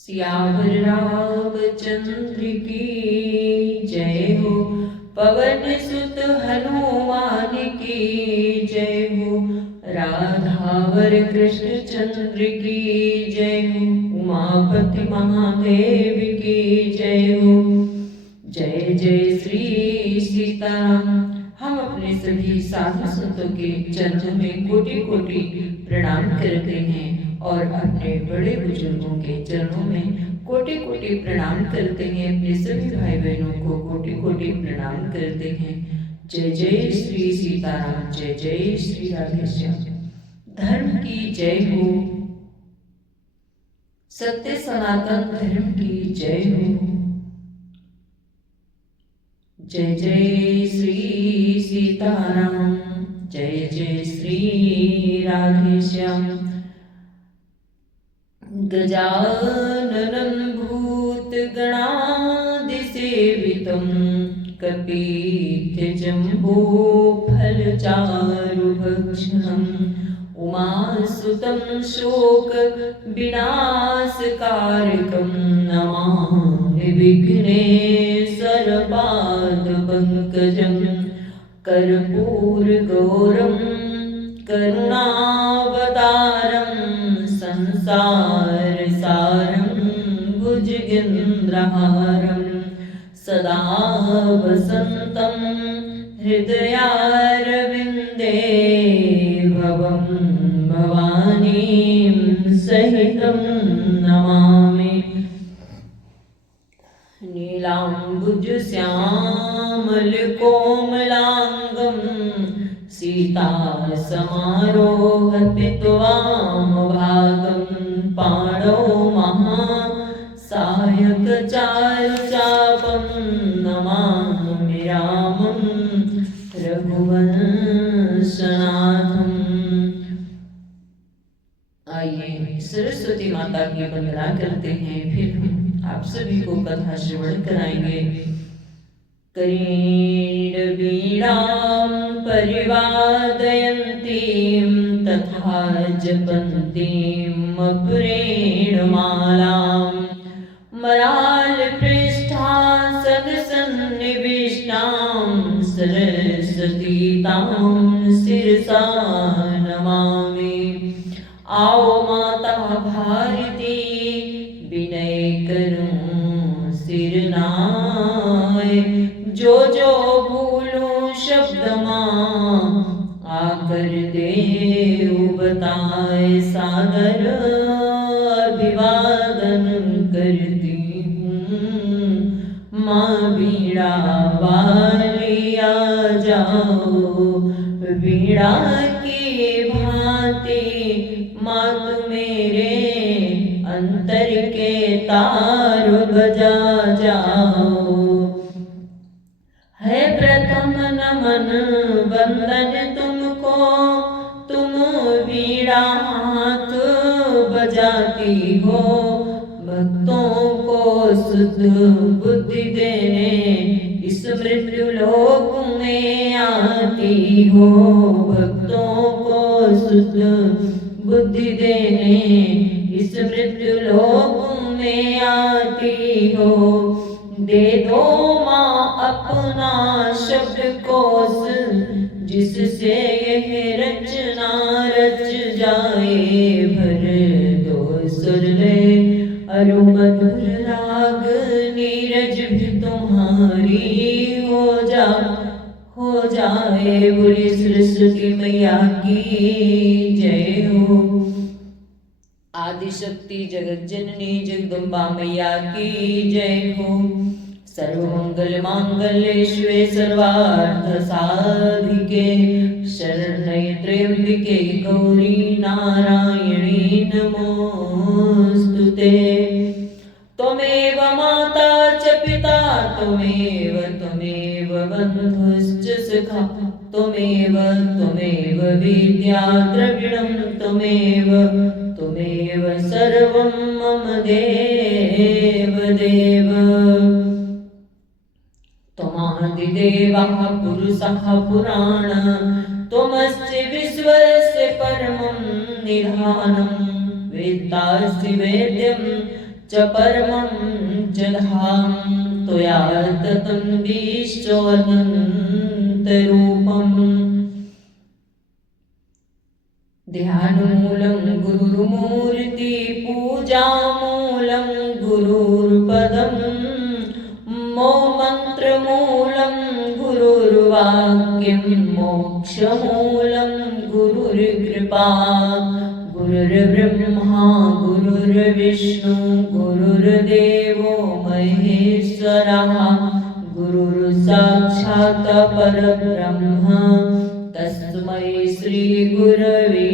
सियावर रामचंद्र की जय हो। पवन सुत हनुमान की जय हो। राधावर कृष्ण चंद्र की जय हो। उमापति महादेव की जय हो। जय जय श्री सीताराम। हम अपने सभी साधु संतों के चरणों में कोटि कोटि प्रणाम करते हैं और अपने बड़े बुजुर्गों के चरणों में कोटि कोटि प्रणाम करते हैं। अपने सभी भाई बहनों को कोटि कोटि प्रणाम करते हैं। जय जय श्री सीताराम। जय जय श्री राधे श्याम। धर्म की जय हो। सत्य सनातन धर्म की जय हो। जय जय श्री सीताराम। जय जय श्री राधे श्याम। गजाननं भूतगणादिसेवितं कपीत्यजम्बूफलचारुभक्षणम् उमासुतं शोकविनाशकारकं नमामि विघ्नेश्वरपादपङ्कजं कर्पूरगौरं करुणावतारं संसारसारं भुजगेन्द्रहारं सदा वसन्तं हृदयारविन्दे भवं भवानीं सहितं नमामि। नीलाम्बुजश्यामलकोमलाङ्गं सीतासमारोहपित्वामभागं पाणौ महासायकचारुचापं नमामि रामं रघुवंशनाथम्। आइए सरस्वती माता की वंदना करते हैं, फिर हम आप सभी को कथा श्रवण कराएंगे। करीडवीणां परिवादयन्तीं तथा जपन्तीं अप्रेणमालां मरालपृष्ठासनसन्निविष्टां सरस्वतीतां शिरसा नमामि। आओ माता भारती विनय करूं सिर नाय, जो जो भूलूं शब्द मां आकर देव बताए। सादर अभिवादन करती हूँ माँ बीड़ा वाली आ जाओ। बीड़ा की भांति माँ तू मेरे अंतर के तार बजा जाओ। है प्रथम नमन वंदन तुमको, तुम वीणा हाथ बजाती हो। भक्तों को शुद्ध बुद्धि देने इस मृत्यु लोक में आती हो। भक्तों को शुद्ध बुद्धि देने इस मृत्यु लोक में आती हो। दे दो माँ अपना शब्दकोश, जिससे यह रचना रच जाए। भर दो सुर ले अरु मधुर राग, नीरज भी तुम्हारी हो जाए। बोली सरस्वती मैया की जय हो। आदिशक्ति जगत जननी जगदम्बा मैया की जय हो। सर्वमंगल मांगल्ये शिवे सर्वार्थ साधिके, शरण्ये त्र्यंबके गौरी नारायणी नमोस्तुते। त्वमेव माता च पिता त्वमेव बन्धुश्च सखा, त्वमेव विद्या द्रविणं त्वमेव सर्वं मम देव देव। त्वमादिदेवः पुरुषः पुराण, त्वमस्य विश्वस्य परमं निधानं। वेत्तासि वेद्यं च परमं च धाम त्वया ततं विश्वोऽनन्तरूपम् ध्यानमूलं गुरुर्मूर्ति पूजामूलं गुरुर्पदं मो मन्त्रमूलं गुरुर्वाक्यं मोक्षमूलं गुरुर्कृपा गुरुर्ब्रह्मा गुरुर्विष्णु गुरुर्देवो महेश्वरः गुरुर्साक्षात् परब्रह्म तस्मै श्री गुरवे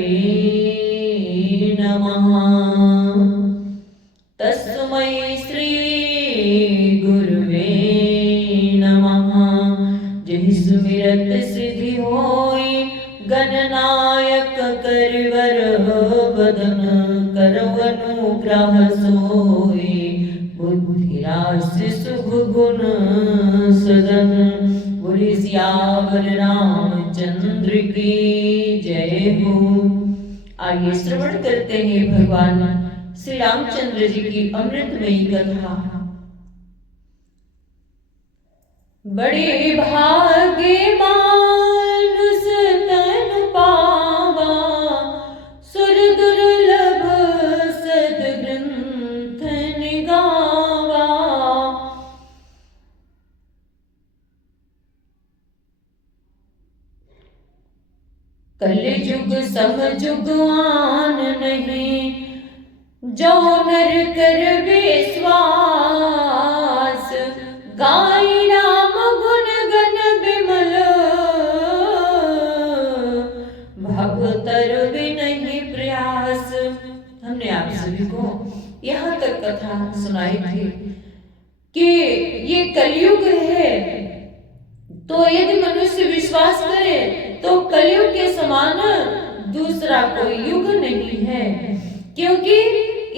नमः तस्मै श्री गुरवे नमः जहि सुमिरत सिद्धि होई गणनायक करवर बदन करवनुग्रह सोई बुद्धि राशि शुभ गुण सदन बोले सियावर रामचंद्र की जय हो। आइए श्रवण करते हैं भगवान श्री रामचंद्र जी की अमृतमयी कथा। बड़े भाग्यवान तन पावा सुर दुर्लभ सद्ग्रंथ निगावा कलयुग समयुग आन नहीं जो नर कर विश्वास गाय राम गुण गण विमल भवतर भी नहीं प्रयास। हमने आप सभी को यहाँ तक कथा सुनाई थी कि ये कलयुग है, तो यदि मनुष्य विश्वास करे तो कलयुग के समान दूसरा कोई युग नहीं है, क्योंकि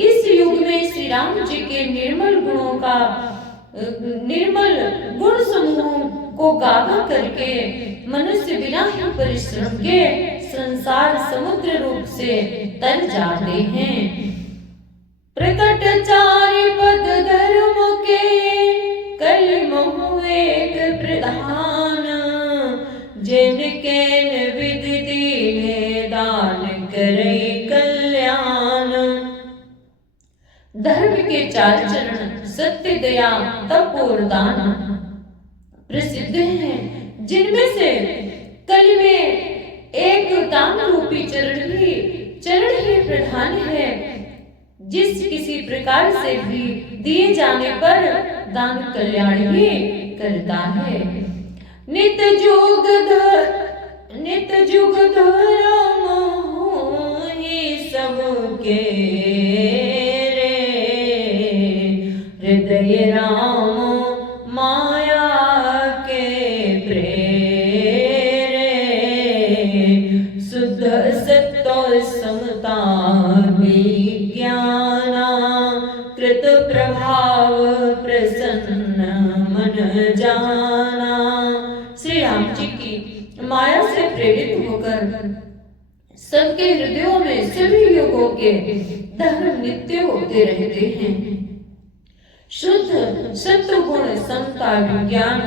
इस युग में श्री राम जी के निर्मल गुणों का निर्मल गुण समूह को गाथा करके मनुष्य बिना ही परिश्रम के संसार समुद्र रूप से तर जाते हैं। प्रकट चार पद धर्म के कलमहु एक प्रधान जिनके विधि दीने दान करे कल्याण। धर्म के चार चरण सत्य दया तप और दान प्रसिद्ध हैं, जिनमें से कली में एक दान रूपी चरण ही प्रधान है। जिस किसी प्रकार से भी दिए जाने पर दान कल्याण ही करता है। नित जुग धर्म ही सबके हृदय राम माया के प्रेरे शुद्ध सत्य समता विज्ञाना कृत प्रभाव प्रसन्न मन जाना। श्री राम जी की माया से प्रेरित होकर सबके हृदयों में सभी युगों के धर्म नित्य होते रहते हैं। शुद्ध सत्वगुण समता विज्ञान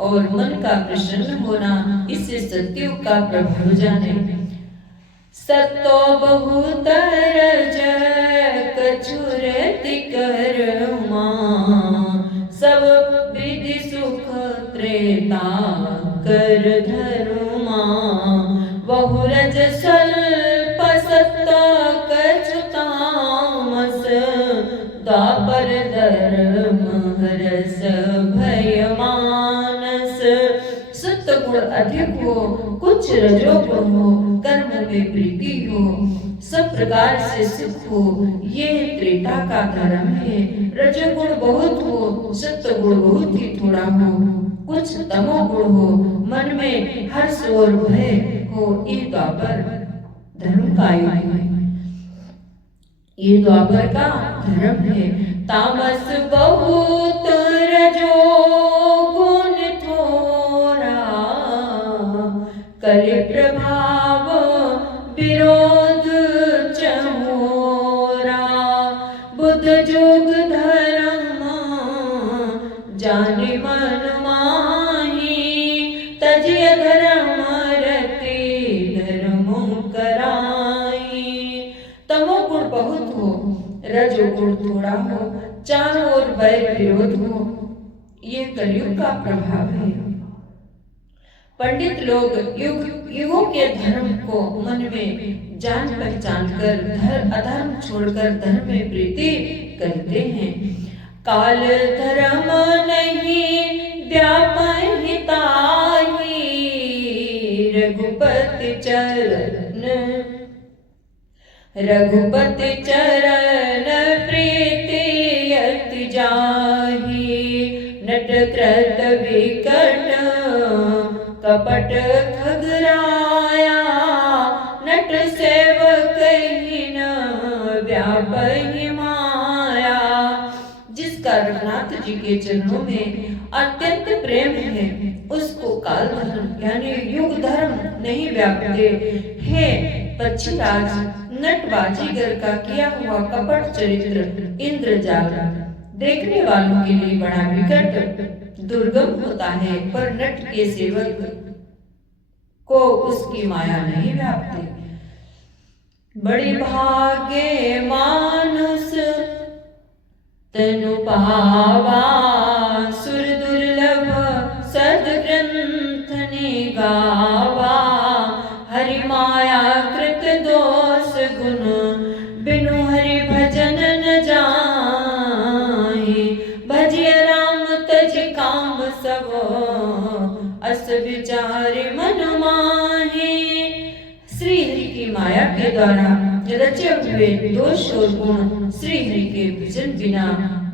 और मन का प्रसन्न होना, इससे सत्युग का प्रभाव जाने। सत्तो बहुतर कछुरति कर्मा सब विधि सुख त्रेता कर धर्मा बहुरज स्वल्प सत्त कछु तामस द्वापर धर्म रस भय मानस। सत्य गुण अधिक हो, कुछ रजोगुण हो, कर्म में प्रीति हो, सब प्रकार से सुख हो, ये त्रेता का धर्म है। रजोगुण बहुत हो, सत्य गुण बहुत ही थोड़ा हो, कुछ तमोगुण हो, मन में हर्ष और भय हो, ये द्वापर धर्म का युग है, ये द्वापर का धर्म है। तामस बहुत रजोगुण थोड़ा कलि प्रभाव विरोध चमोरा बुद्ध जोग जाने मन माही, तजिय धर्म रति धर्मो कराई। तमोगुण बहुत हो, रजोगुण थोड़ा हो, चारों ओर बैर विरोध हो, ये कलयुग का प्रभाव है। पंडित लोग युगों के धर्म को मन में जान पहचान कर अधर्म छोड़कर धर्म में प्रीति करते हैं। काल धर्म नहीं व्यापहिताहि, रघुपति चरण प्रीति अति जाहि। नट कृत विकट कपट खगराया, नट सेवक हीन व्यापहि माया। जिसका रघुनाथ जी के चरणों में अत्यंत प्रेम है, उसको काल धर्म यानी युग धर्म नहीं व्यापते। हे पक्षीराज, नट बाजीगर का किया हुआ कपट चरित्र इंद्रजाल देखने वालों के लिए बड़ा विकट दुर्गम होता है, पर नट के सेवक को उसकी माया नहीं व्यापती। बड़ी भाग्य मानुष तनु पावा, सुर दुर्लभ सद्ग्रंथ निगावा। हरि माया कृत दोष गुण, बिनु हरि भजन न जाहि। भजिय राम तज काम सब, अस विचार मन माहि। श्री हरि की माया के द्वारा रचे हुए दोष और गुण श्री हरि के भजन बिना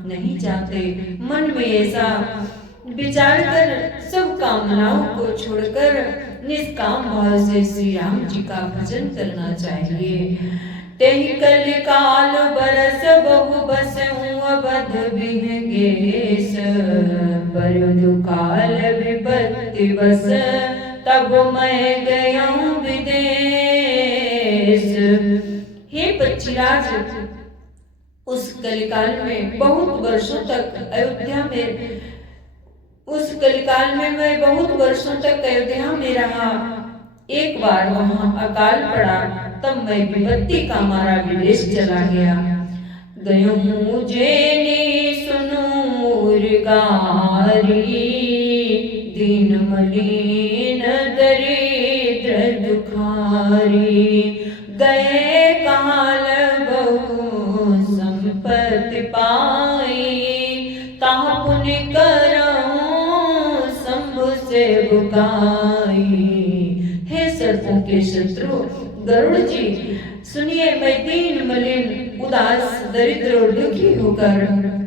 नहीं जाते। मन में ऐसा विचार कर सब कामनाओं को छोड़कर निष्काम भाव से श्री राम जी का भजन करना चाहिए। तेहि कलि काल बरस बहु बसहु अवध बिहगेश, बरदु काल विपत्ति बस तब मैं गयाऊं विदेश। हे पक्षीराज, उस कलिकाल में बहुत वर्षों तक अयोध्या में मैं बहुत वर्षों तक अयोध्या में रहा। एक बार वहां अकाल पड़ा, तब मैं विपत्ति का मारा विदेश चला गया। गयूं जेनी सुनूर गारी, दीन मलिन दरिद्र दुखारी। गए काल बहु संपत्ति पाई, ताहा पुण्य करऊं शंभु से बुकाई। हे सर्पों के शत्रु गरुड़ जी, सुनिए, मैं दीन मलिन उदास दरिद्र और दुखी होकर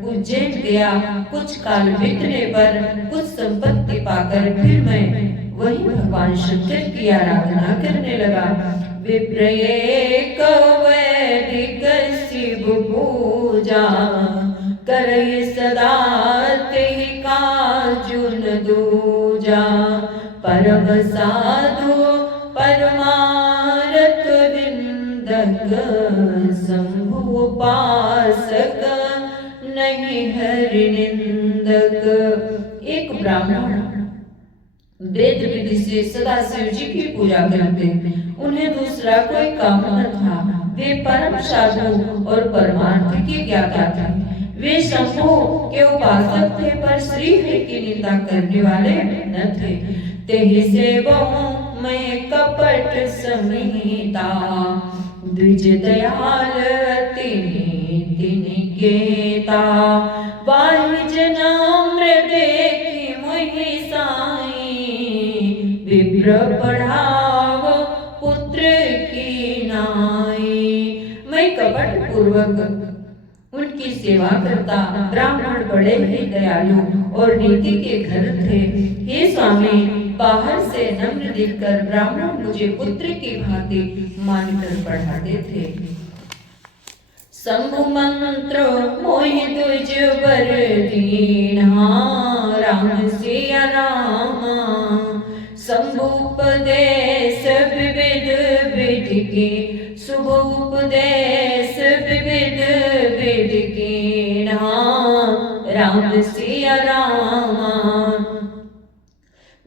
उज्जैन गया। कुछ काल बीतने पर कुछ संपत्ति पाकर फिर मैं वही भगवान शंकर की आराधना करने लगा। विप्रयेक वैदिक शिव पूजा, करहि सदा तेहि काजुन दूजा। परम साधु परमारथ विंदक, शंभु उपासक नहीं हरि निंदक। एक ब्राह्मण वेद विधि से सदा शिव जी की पूजा करते, उन्हें दूसरा कोई काम न था। वे परम साधु और परमार्थ के ज्ञाता थे। वे शंभु के उपासक थे, पर श्री हरि की निंदा करने वाले न थे। तेहि से बहु मैं कपट समिता, द्विज दयाल तिनि केता। बाहि जनाम्र देखि मोहि साई, विप्र पढ़ाव पुत्र की नाई। मैं कपट पूर्वक उनकी सेवा करता। ब्राह्मण बड़े ही दयालु और नीति के घर थे। हे स्वामी, बाहर से नम्र दिखकर ब्राह्मण मुझे पुत्र की भांति मानकर पढ़ाते थे। शंभु मंत्र मोहि तुझ बर दीन्हा, राम सिया रामा। शंभु उपदेश विविध विधि की, शुभ उपदेश विविध विधि की। राम सिया राम।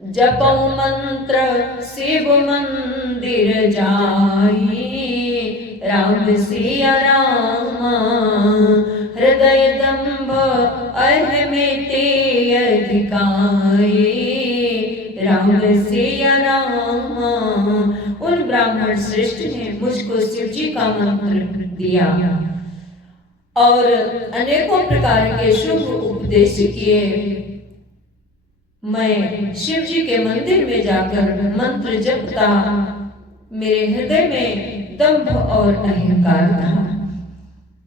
जपौ मंत्र शिव मंदिर जाई, राम सिया रामा हृदय दंभ अहमिति अधिकाई, राम सिया रामा। उन ब्राह्मण श्रेष्ठ ने मुझको शिव जी का मंत्र दिया और अनेकों प्रकार के शुभ उपदेश किए। मैं शिव जी के मंदिर में जाकर मंत्र जपता, मेरे हृदय में दंभ और अहंकार था।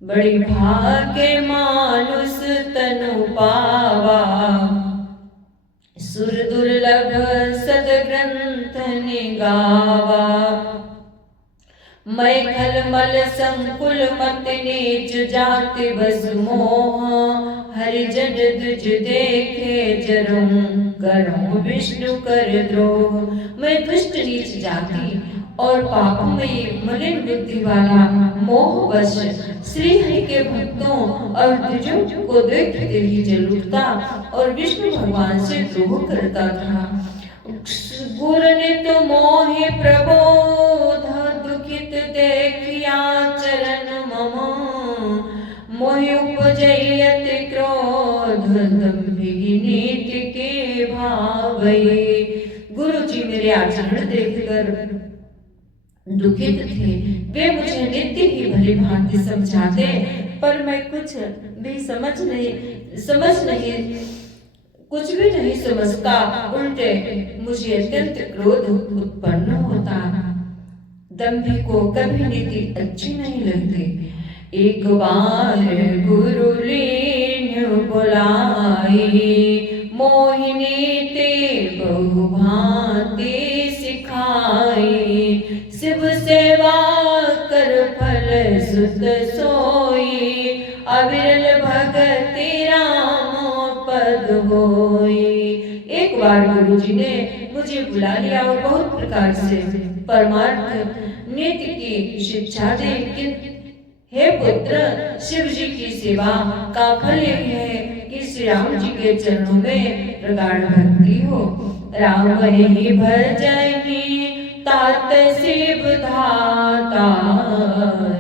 बड़ी भाग्य मानुष तनु पावा, सुर दुर्लभ सदग्रंथ निगावा, मैं खलमल संकुल मत नीच जाति बस मोह, हरिजन दुज देखे जरूं करूं विष्णु कर द्रोह। मैं दुष्ट नीच जाति और पापमयी मलिन बुद्धि वाला मोहवश श्री हरि के भक्तों और द्विजों को देखते ही जल उठता और विष्णु भगवान से द्रोह करता था। गुर नित मोहि प्रबोध, दुखित देखिया चरण मम, मोहि उपजयति क्रोध, दंभिगी नीति के भावये। गुरु जी मेरे आचरण देखकर दुखित थे, वे मुझे नित्य ही भली भांति समझाते, पर मैं कुछ भी कुछ भी नहीं समझता। उल्टे मुझे अत्यंत क्रोध उत्पन्न होता। दंभी को कभी नीति अच्छी नहीं लगती। एक बार गुरु लीन बुलाई, मोहिनी ते बहुभांति सिखाई, शिव सेवा कर फल सुत सोई, अविरल भगति राम पद होई। एक बार गुरु जी ने मुझे बुला लिया और बहुत प्रकार से परमार्थ नीति की शिक्षा दी कि हे पुत्र, शिव जी की सेवा का फल यह है कि श्री राम जी के चरणों में प्रगाढ़ भक्ति हो। राम ही भजहि तात शिव धाता,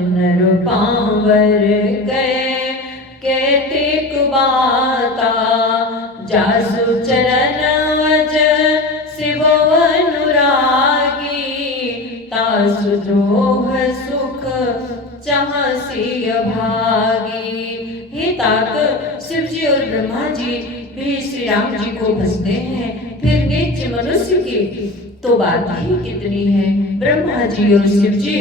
नर पावर गए कैतिक बाता, जासु चरण वज शिव अनुरागी, तासु द्रोह सुख चाहसी भागी। हे तात, शिव जी और ब्रह्मा जी भी श्री राम जी को भजते हैं, फिर नीच मनुष्य की तो बात ही कितनी है। ब्रह्मा जी और शिव जी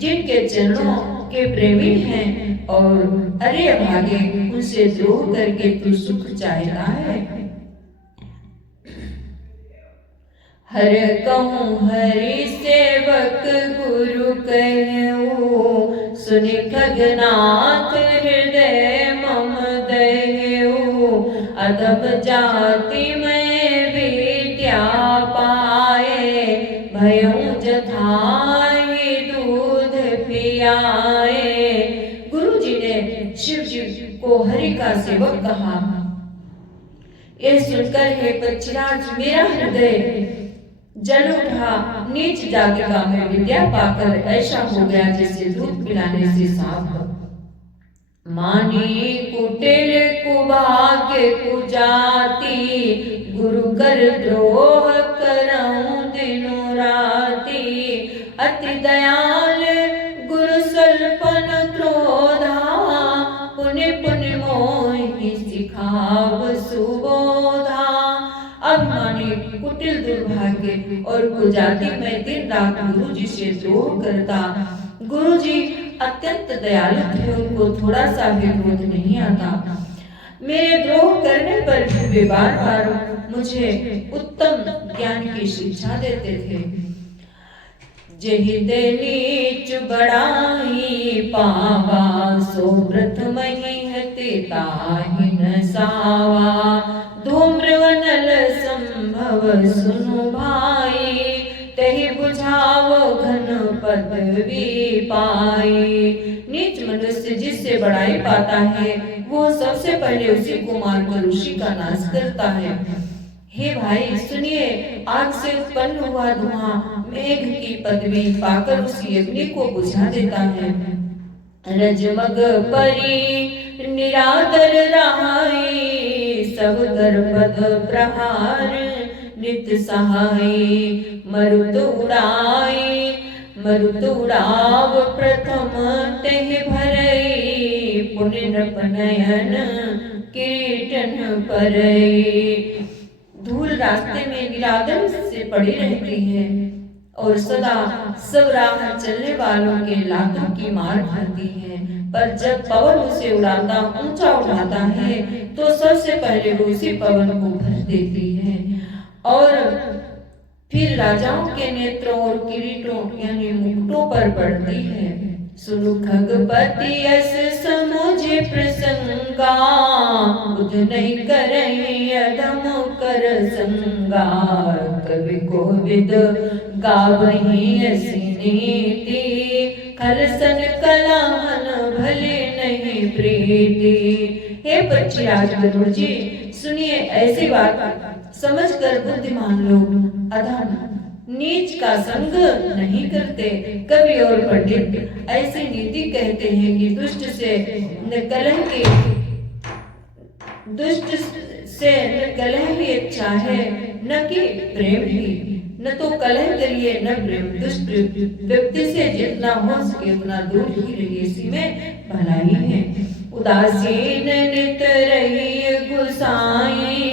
जिनके चरणों के प्रेमी हैं और अरे अभागे उनसे द्रोह करके तू सुख चाहता है। हर कहूँ हरि सेवक गुरु कहूँ, सुनि खगनाथ हृदय मम दहेऊ, अधम जाति में विद्या पाए, भयऊ जथाहि दूध पियाए। गुरु जी ने शिव जी को हरि का सेवक कहा। ये सुनकर हे पक्षीराज, मेरा हृदय जल उठा। नीच जाति का मैं विद्या पाकर ऐसा हो गया जैसे दूध पिलाने से सांप। मानी कुटिल कुभाग्य कुजाति, गुरु कर द्रोह करऊं दिनो राति, अति दयाल गुरु सल्पन क्रोधा, पुनि पुनि मोहि सिखाव सुबोधा। अभिमानी कुटिल दुर्भाग्य और कुजाति में दिन रात गुरु जी से द्रोह करता। गुरु जी अत्यंत दयालु थे, उनको थोड़ा सा भी क्रोध नहीं आता। मेरे द्रोह करने पर भी वे बार बार मुझे उत्तम ज्ञान की शिक्षा देते थे। जहिते नीच बड़ाई पावा, सो प्रथम ही हते ताहि न सावा, धूम्रवनल संभव सुनु भाई, तहि बुझावो घन पदवी पाई। नीच मनुष्य जिससे बड़ाई पाता है वो सबसे पहले उसी को मारकर उसी का नाश करता है। हे भाई सुनिए, आग से उत्पन्न हुआ धुआं मेघ की पदवी पाकर उस अग्नि को बुझा देता है। रजमग परी निरादर रहाई, सब गर्भद प्रहार नित सहाय। मरुत उड़ाई मरुत उड़ाव प्रथम तेह भरई, पुण्य नयन कीर्तन परई। धूल रास्ते में निरादर से पड़ी रहती है और सदा सब राह चलने वालों के लातों की मार खाती है, पर जब पवन उसे उड़ाता ऊंचा उठाता है तो सबसे पहले उसी पवन को भर देती है और फिर राजाओं के नेत्रों और किरीटों यानी मुकुटों पर पड़ती है। सुनु खगपति यस समुझे प्रसंगा, बुध नहीं करई अधम कर संगा। कवि कोविद गावही ऐसी नीति, खलसन कलाहन भले नहीं प्रीति। हे पक्षीराज गरुड़ जी, सुनिए ऐसी बात समझकर बुद्धिमान लोग अधम नीच का संग नहीं करते। कवि और पंडित ऐसी नीति कहते हैं कि दुष्ट से न कलह ही अच्छा है, न कि प्रेम ही। न तो कलह करिए न प्रेम। दुष्ट व्यक्ति से जितना हो सके उतना दूर ही रहिए, इसी में भलाई है। उदासीन नित रहिए गुसाई,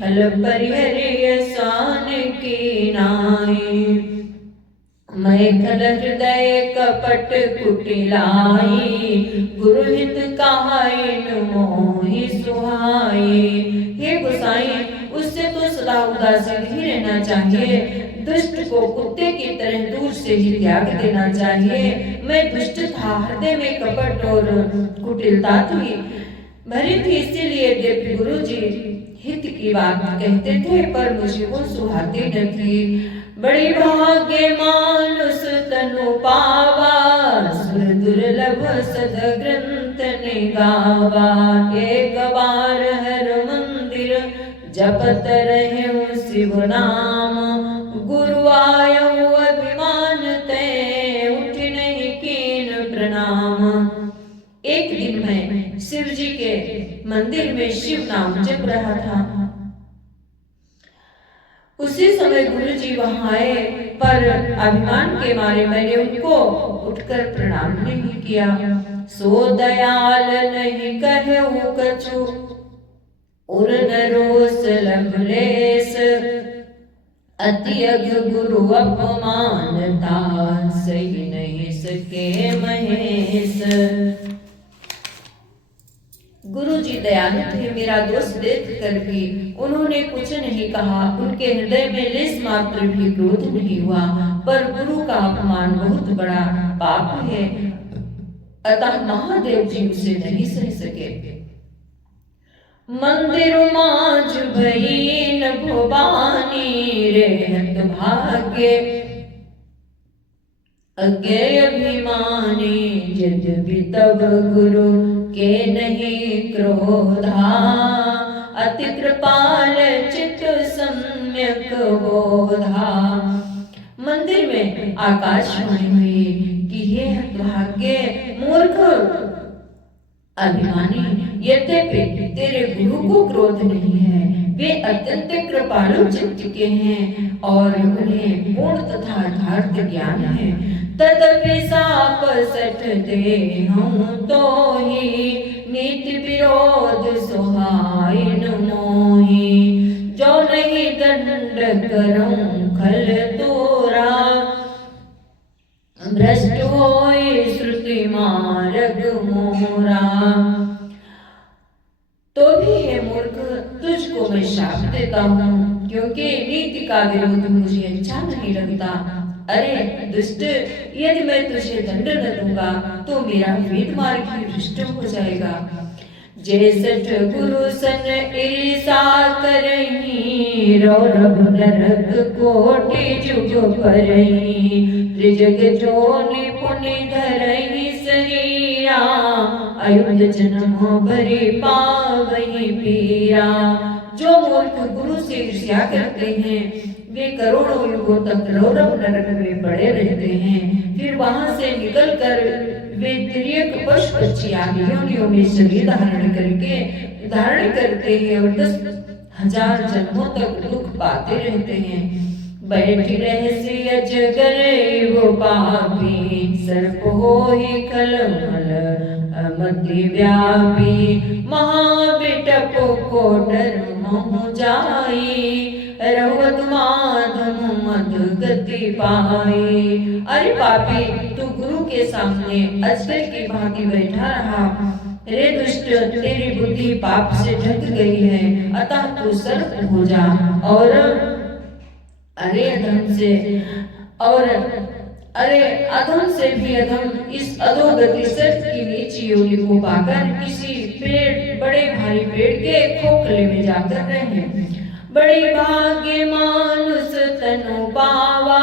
कल परिहरिय शान की नाई। मैं खल हृदय कपट कुटिलाई, गुरुहित कहाइन मोहि सुहाई। हे गोसाई, उससे तो सदा उदासीन ही रहना चाहिए। दुष्ट को कुत्ते की तरह दूर से ही त्याग देना चाहिए। मैं दुष्ट था, हृदय में कपट और कुटिलता थी भरी थी, इसीलिए देव गुरु जी हित की बात कहते थे पर मुझे वो सुहाती न थी। बड़ी भाग्य मानुष तनु पावा, सुर दुर्लभ सद ग्रंथ ने गावा। एक बार हर मंदिर जपत रहे शिव नाम, गुरु आयो अभिमान ते उठ नहीं कीन प्रणाम। एक दिन मैं शिव जी के मंदिर में शिव नाम जप रहा था। उसी समय गुरु जी वहां आए, पर अभिमान के मारे मैंने उनको उठकर प्रणाम नहीं किया। सो दयाल नहीं कहूं कछु, उर न रोस लभलेस। अति अघ गुरु अपमानता, सही नहीं सके महेश। गुरु जी दयालु थे, मेरा दोष देख कर भी उन्होंने कुछ नहीं कहा। उनके हृदय में लेस मात्र भी क्रोध नहीं हुआ, पर गुरु का अपमान बहुत बड़ा पाप है, अतः महादेव जी उसे नहीं सह सके। मंदिर माज भई न भवानी, रहत भाग्य अज्ञेय अभिमानी। यद्यपि तब गुरु के नहीं क्रोधा, अति कृपाल चित सम्यक बोधा। मंदिर में आकाशवाणी हुई कि हे भाग्य मूर्ख अभिमानी, यद्यपि तेरे गुरु को क्रोध नहीं है, वे अत्यंत कृपालु चित्त के हैं और उन्हें पूर्ण तथा यथार्थ ज्ञान है। तदपि साप सठ दे हूँ तो ही, नीति विरोध सुहाइन मोही। जो नहीं दंड करूं खल तोरा, भ्रष्ट होए श्रुति मार्ग मोरा। तो भी हे मूर्ख, तुझको मैं शाप देता हूँ, क्योंकि नीति का विरोध मुझे अच्छा नहीं लगता। अरे दुष्ट, यदि मैं तुझे दंड न दूंगा तो मेरा वेद मार्ग ही भ्रष्ट हो जाएगा। जय सठ गुरु सन ईर्षा करही, रौरव नरक कोटि जुग परही। त्रिजग जो निपुण धरही शरीरा, अयुध जन्म भरे पावई पीरा। जो मूर्ख गुरु से ईर्ष्या करते हैं वे करोड़ों युगों तक रौरव नरक में पड़े रहते हैं। फिर वहां से निकलकर वे तिर्यक पशु पक्षी आदि योनियों में शरीर धारण करते हैं और 10,000 जन्मों तक दुख पाते रहते हैं। बैठी रहसी अजगर वो पापी, सर्प होहि खलमल मति व्यापी। महाबिटप को डर मोह जाई, रहुत माधम मद गति पाई। अरे पापी, तू गुरु के सामने अजगर की भांति बैठा रहा। रे दुष्ट, तेरी बुद्धि पाप से ढक गई है, अतः तू सर्प हो जा। और अरे अधम से भी अधम इस अधोगति सर्प की नीची योनि को पाकर किसी बड़े भारी पेड़ के खोखले में जाकर रहे। बड़ी भाग्य मानुष तनु पावा,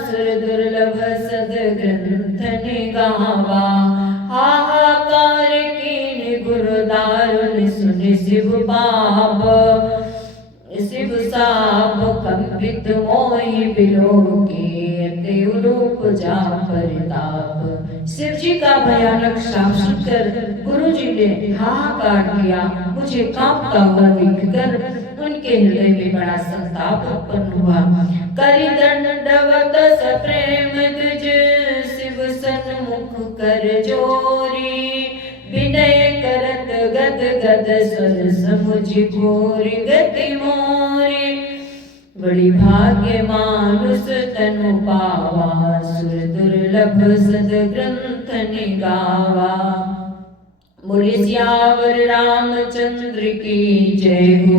सुर दुर्लभ सद ग्रंथ निगावा। हाहाकार कीन गुरु दारुन सुनि शिव पाप, शिव साप कंपित मोहि बिलोके, देवलोक जा परिताप। शिव जी का भयानक शाप सुनकर गुरु जी ने हाहाकार किया। मुझे कांपता हुआ देखकर उनके हृदय में बड़ा संताप उत्पन्न हुआ। करि दंडवत सप्रेम द्विज, शिव सन्मुख कर जोरी। विनय करत गद गद स्वर समुझ घोर गति मोरी। बड़ी भाग्य मानुष तनु पावा, सुर दुर्लभ सद ग्रंथ निगावा। बोले सियावर रामचंद्र की जय हो,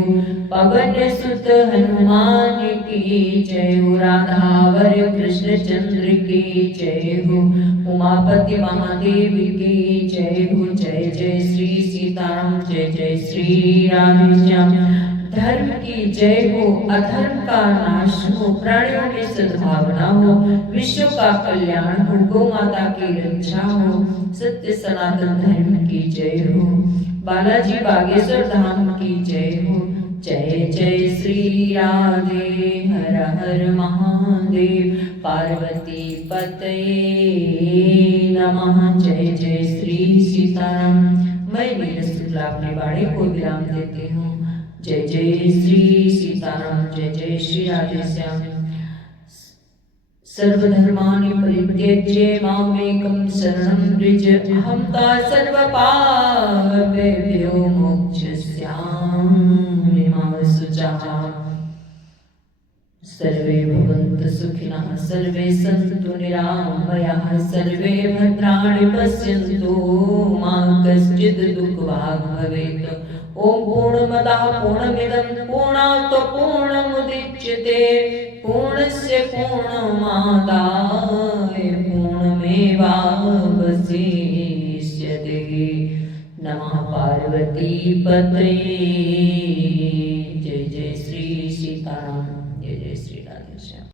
पवन सुत हनुमान की जय हो। राधावर कृष्ण चंद्र की जय हो, उमापति महादेव की जय हो। जय जय श्री सीताराम, जय जय श्री राधेश्याम। धर्म की जय हो, अधर्म का नाश हो, प्राणियों में सद्भावना हो, विश्व का कल्याण हो, गौ माता की रक्षा हो, सत्य सनातन धर्म की जय हो। बालाजी बागेश्वर धाम की जय हो। जय जय श्री राधे, हर हर महादेव, पार्वती पतये नमः। जय जय श्री सीताराम। मैं नीरज शुक्ला अपने बाड़े को विराम देती हूँ। जय जय श्री सीताराम, जय जय श्री राधेश्याम। सर्वधर्माणि परित्यज्य मामेकं शरणं व्रज, अहं ता सर्वपापेभ्यो मोक्षयिष्यामि मा शुचः। सर्वे भवन्तु सुखिनः, सर्वे सन्तु निरामयाः, सर्वे भद्राणि पश्यन्तु मा कश्चित् दुःखभाग् भवेत्। ओम पूर्णमदः पूर्णमिदं पूर्णात् पूर्णमुदच्यते, पूर्णस्य पूर्णमादाय पूर्णमेवावशिष्यते। नमः पार्वती पतये।